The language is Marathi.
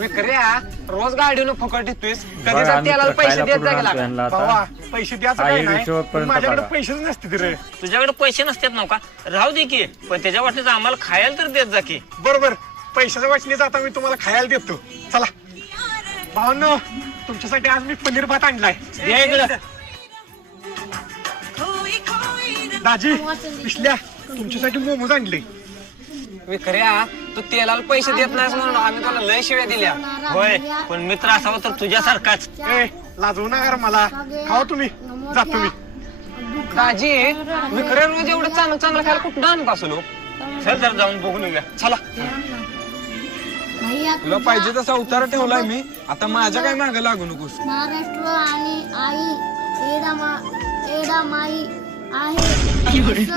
विक्र्या रोज गाडीनं फुकट येतोयस कधी तर त्याला पैसे देत जा गेला बाबा पैसे द्यायचं काय नाही माझ्याकडे पैसेच नसते रे तुझ्याकडे पैसे नसतात नव्ह का राहू दे की पण त्याच्या वाटणीच आम्हाला खायला तर देत जा की बरोबर पैशाच्या वाटणीचा आता मी तुम्हाला खायला देतो चला भावांनो तुमच्यासाठी आज मी पनीर भात आणलाय द्या इकडं. दाजी पिशल्या तुमच्यासाठी मोमोज आणले विक्र्या तू तेलाला पैसे देत नाहीस म्हणून आम्ही तुला लय शिव्या दिल्या होय पण मित्र असावा तर तुझ्यासारखाच ए लाजवू नका रे मला खावा तुम्ही जातो मी दाजी विक्र्या रोज एवढं चांगलं चांगलं खायला कुठं आणत असलो चल जर जाऊन बघून येऊया चला तुला पाहिजे तसा उतारा ठेवलाय मी आता माझ्या काय मागे लागू नकोस महाराष्ट्र आणि आई एडा माई आहे